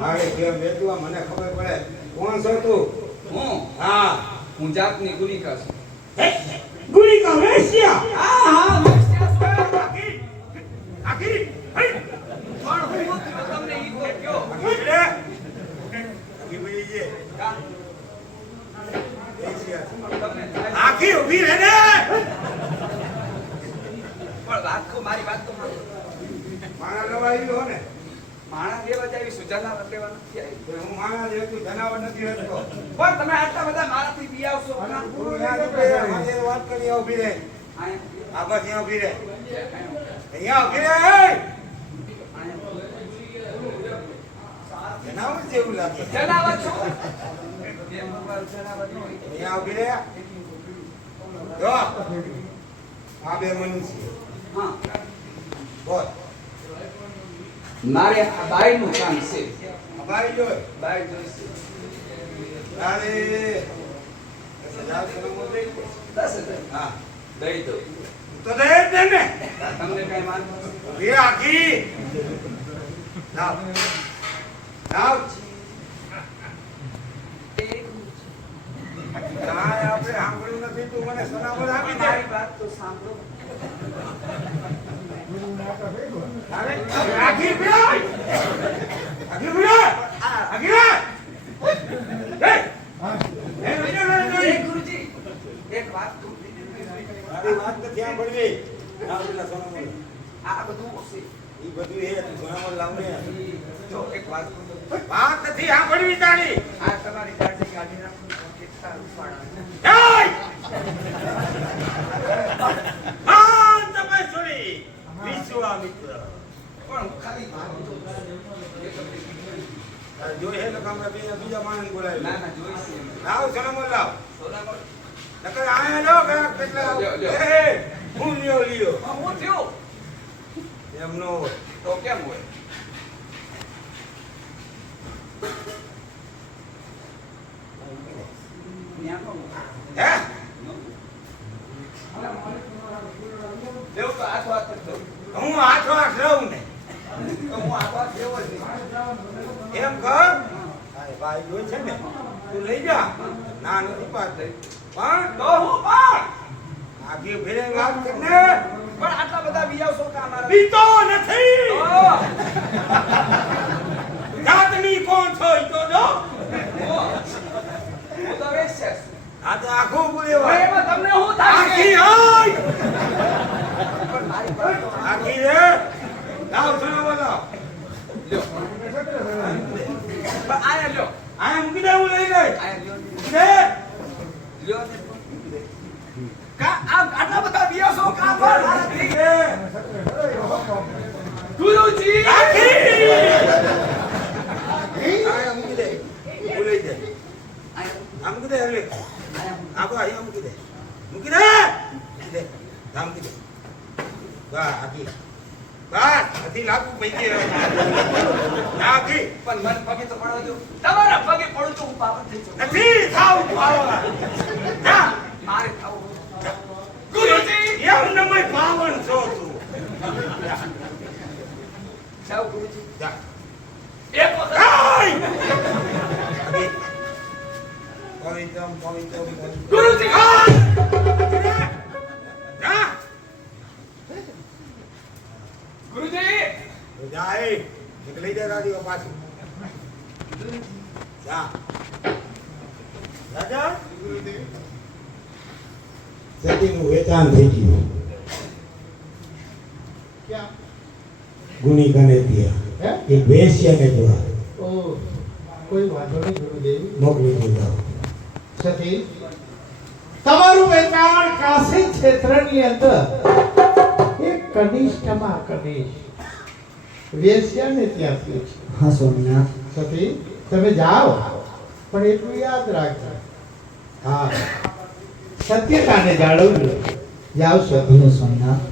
મારે કેમ વેચવા મને ખબર પડે કોણ છો તું? હું હા હું જાતની ગુનિકા છું. ગુલિકા વેશ્યા. હા વેશ્યા છું. આખી આખી હઈ પણ હું તમને ઈ તો કયો. આખી રે આખી બોલી જે કા? વેશ્યા તમને થાય. આખી ઊભી રહે ને. પણ વાત કો મારી વાત તો માનો. મારા લવાઈ ગયો ને. માણસ લેવા જાવી સુજાના લેવા નથી આવી. હું મારા જેવું જનાવર નથી રહેતો. પણ તમે આટલા બધા મારાથી બી આવશો. તું યાદ કરે મારી વાત કરી ઊભી રહે. આયા આ બસ અહીંયા ઊભી રહે. આયા અહીંયા ઊભી રહે. જનાવર જેવું લાગે. જનાવર છો. એ મોબાઈલ જનાવર નો હોય. અહીંયા ઊભી રહે. જો આ બે મનુષ્ય હા બોલ મારે આ બાઈનું કામ છે. અબાઈ જોય બાઈ જોઈશે. તારે 10,000 સલામો દઈ દે. 10,000 હા દઈ દો. તો દે જ દે ને. તમને કઈ માનવું છે? બે આખી લાવ લાવ કાંઈ આપણે સાંભળ્યું નથી તું મને સલામત આપી દે. મારી વાત તો સાંભળો. તારે આખી બે આખી બે આખી બે એ ગુરુજી એક વાત કહું. મારી વાત નથી સાંભળવી. ના પેલા સોનામો આ બધું છે. ઈ બધું હે તું સોનામો લાવ ને. જો એક વાત કહું. વાત નથી સાંભળવી તારી. આ તમારી ગાડી કાઢી નાખો. કેટલા રૂપાળા. એય! આ તમે છોડી વિશ્વામિત્ર. પણ હું ખાલી વાત કહું. જોઈ હે તો કામરા બીજા માણસ બોલાવી. ના ના જોઈશે. લાવ સોનામો લાવ. સોનામાં નકર આયા લો કયા કેટલા લ્યો, લ્યો. એ હું લ્યો હું થયો એમ નો હોય. તો કેમ હોય? ન્યાનો હે લેવ તો હાથ વાત કરતો. હું હાથો હાથ રહું ને તો હું હાથ વાત લેવો જ નહીં. એમ કર અરે ભાઈ જોઈ છે ને તું લઈ જા ના નથી પાસ થઈ પણ તો હું પણ આખી ફેરે વાત કર ને પણ આટલા બધા વિયાવ છો કા મારા? બીતો નથી તો જાતની કોણ છો ઈ તો જો હું તો વેશ્યા છું. આ તો આખું પણ બોલેવા એમાં તમને હું થાય આખી છે? આય પણ મારી વાત તો આખી રે લાવ સુનાવો લાવ લ્યો. પણ આયા લ્યો. આ મૂકી દે હું લઈ ગઈ આયા લ્યો. દે લ્યો ને. કા આટલા બધા વિયાવ છો કા પણ મારાથી? દે ગુરુજી આખી આ મૂકી દે હું લઈ દે આ મૂકી દે હવે આખો અહીંયા મૂકી દે મૂકી દે દે આ મૂકી દે વાહ આખી બસ નથી લાગુ પૈકી આખી પણ મન પગે તો પડવા દો. તમારા પગે પડું તો હું પાવન થઈ જાઉં. નથી થાવ પાવા ના મારે ખાવું. ગુરુજી એમ નમય પાવન છો તું જાઓ ગુરુજી. જા એક વખત આય પવિત્રમ પવિત્રમ ગુરુજી જા ગુરુજી જાય લઈ જા રાજીઓ પાછું જા રાજા સેટિંગનું વેચાણ થઈ ગયું क्या ગુનિકાને ત્યાં है એક વેશ્યાને દ્વારા ओ कोई वांधो नहीं गुरुदेव મોકલી દીધા सती તમારું વેચાણ કાશી ક્ષેત્રની અંદર એક કનિષ્ઠમાં કનિષ્ઠ વેશ્યાને ત્યાં થયું છે. હા સ્વામિનાથ સતી તમે જાઓ પણ એટલું યાદ રાખજો હા સત્યતાને જાળવજો જાઓ સતી સ્વામિનાથ